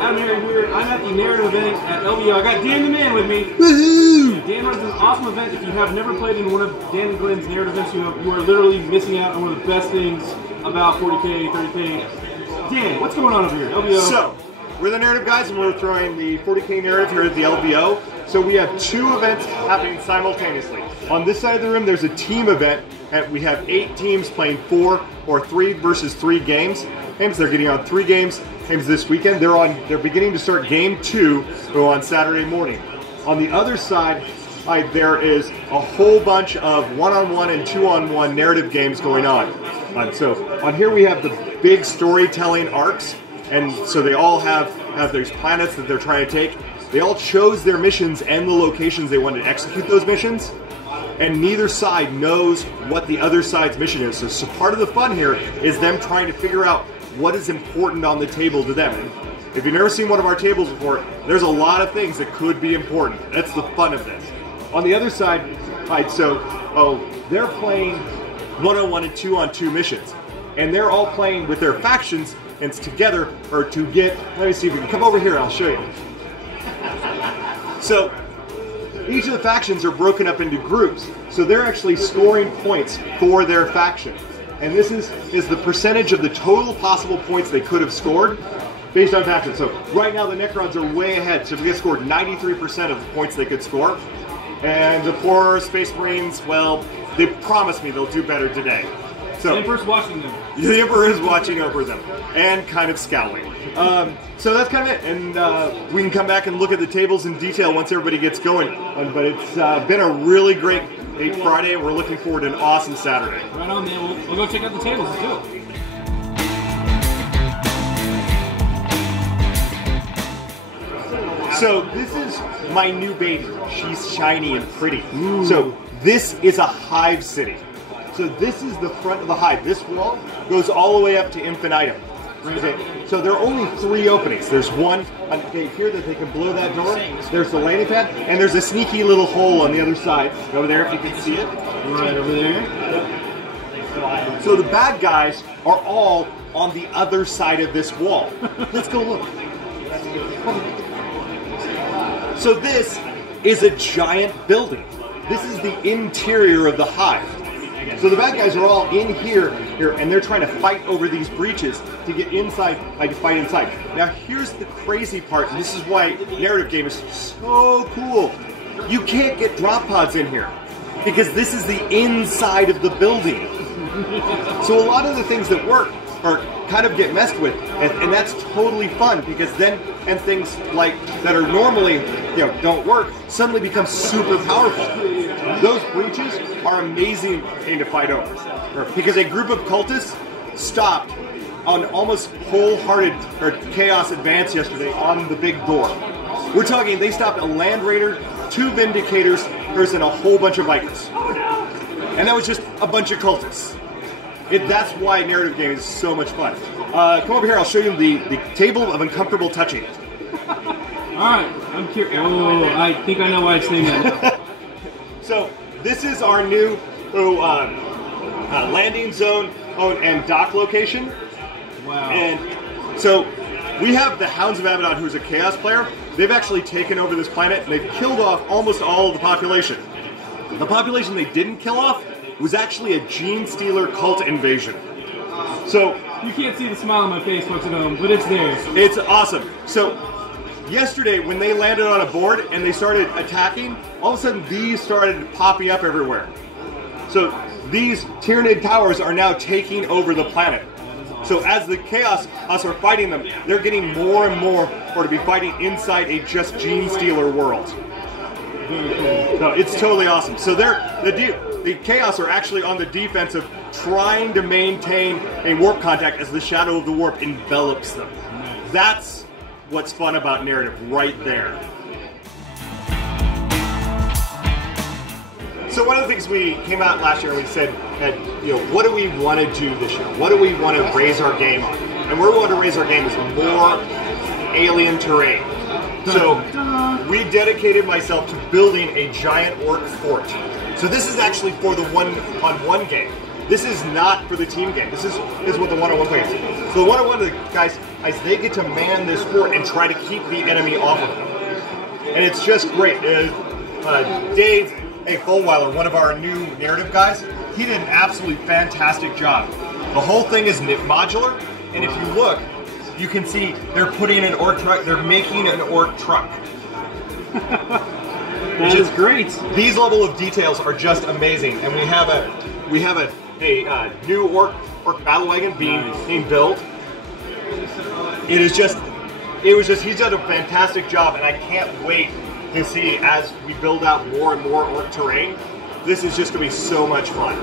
AdamHarry here. I'm at the narrative event at LVO. I got Dan the Man with me. Woohoo! Dan runs an awesome event. If you have never played in one of Dan and Glenn's narrative events, you are literally missing out on one of the best things about 40K, 30K. Dan, what's going on over here at LVO? So, we're the narrative guys and we're throwing the 40K narrative here at the LVO. So we have two events happening simultaneously. On this side of the room, there's a team event, and we have 8 teams playing 4 or 3 versus 3 games. They're getting on 3 games this weekend. They're beginning to start game 2 on Saturday morning. On the other side, there is a whole bunch of 1-on-1 and 2-on-1 narrative games going on. So on here we have the big storytelling arcs, and so they all have these planets that they're trying to take. They all chose their missions and the locations they want to execute those missions, and neither side knows what the other side's mission is. So part of the fun here is them trying to figure out what is important on the table to them. And if you've never seen one of our tables before, there's a lot of things that could be important. That's the fun of this. On the other side, they're playing 1-on-1 and 2-on-2 missions, and they're all playing with their factions and together, or to get, let me see if we can come over here, I'll show you. So each of the factions are broken up into groups, so they're actually scoring points for their faction. And this is the percentage of the total possible points they could have scored based on faction. So right now the Necrons are way ahead, so they scored 93% of the points they could score. And the poor Space Marines, well, they promised me they'll do better today. So, the Emperor's watching them. The Emperor is watching over them, and kind of scowling. So that's kind of it, and we can come back and look at the tables in detail once everybody gets going. But it's been a really great Friday, and we're looking forward to an awesome Saturday. Right on, man. We'll go check out the tables. Let's do it. So this is my new baby. She's shiny and pretty. Ooh. So this is a Hive city. So this is the front of the Hive. This wall goes all the way up to infinitum. Okay. So there are only 3 openings. There's one here that they can blow that door. There's the landing pad, and there's a sneaky little hole on the other side. Over there, if you can see it. Right over there. So the bad guys are all on the other side of this wall. Let's go look. So this is a giant building. This is the interior of the Hive. So the bad guys are all in here, and they're trying to fight over these breaches to get inside, to fight inside. Now here's the crazy part, and this is why narrative game is so cool. You can't get drop pods in here, because this is the inside of the building. So a lot of the things that work are kind of get messed with, and that's totally fun, because then, and things like that are normally, don't work, suddenly become super powerful. Those breaches are amazing thing to fight over, because a group of cultists stopped on almost wholehearted chaos advance yesterday on the big door. We're talking, they stopped a Land Raider, 2 Vindicators, and a whole bunch of Vikings. And that was just a bunch of cultists. That's why narrative game is so much fun. Come over here, I'll show you the table of uncomfortable touching. Alright, I'm curious. Oh, I think I know why it's named that. So, this is our new landing zone and dock location. Wow. And so, we have the Hounds of Abaddon, who's a Chaos player. They've actually taken over this planet, and they've killed off almost all of the population. The population they didn't kill off was actually a Genestealer cult invasion. So you can't see the smile on my face, folks at home, but it's there. It's awesome. So yesterday, when they landed on a board and they started attacking, all of a sudden these started popping up everywhere. So these Tyranid towers are now taking over the planet. So as the Chaos us are fighting them, they're getting more and more to be fighting inside a just Genestealer world. No, it's totally awesome. So the Chaos are actually on the defensive, trying to maintain a warp contact as the shadow of the warp envelops them. That's what's fun about narrative right there. So one of the things we came out last year and we said that, what do we want to do this year? What do we want to raise our game on? And where we want to raise our game is more alien terrain. So we dedicated myself to building a giant orc fort. So this is actually for the 1-on-1 game. This is not for the team game. This is what the one-on-one plays. So the one-on-one guys, as they get to man this fort and try to keep the enemy off of them. And it's just great. Dave Fulweiler, one of our new narrative guys, he did an absolutely fantastic job. The whole thing is modular, and if you look, you can see they're putting an orc truck, they're making an orc truck. That is great. These level of details are just amazing, and we have a new orc battle wagon being built. He's done a fantastic job, and I can't wait to see as we build out more and more orc terrain. This is just going to be so much fun.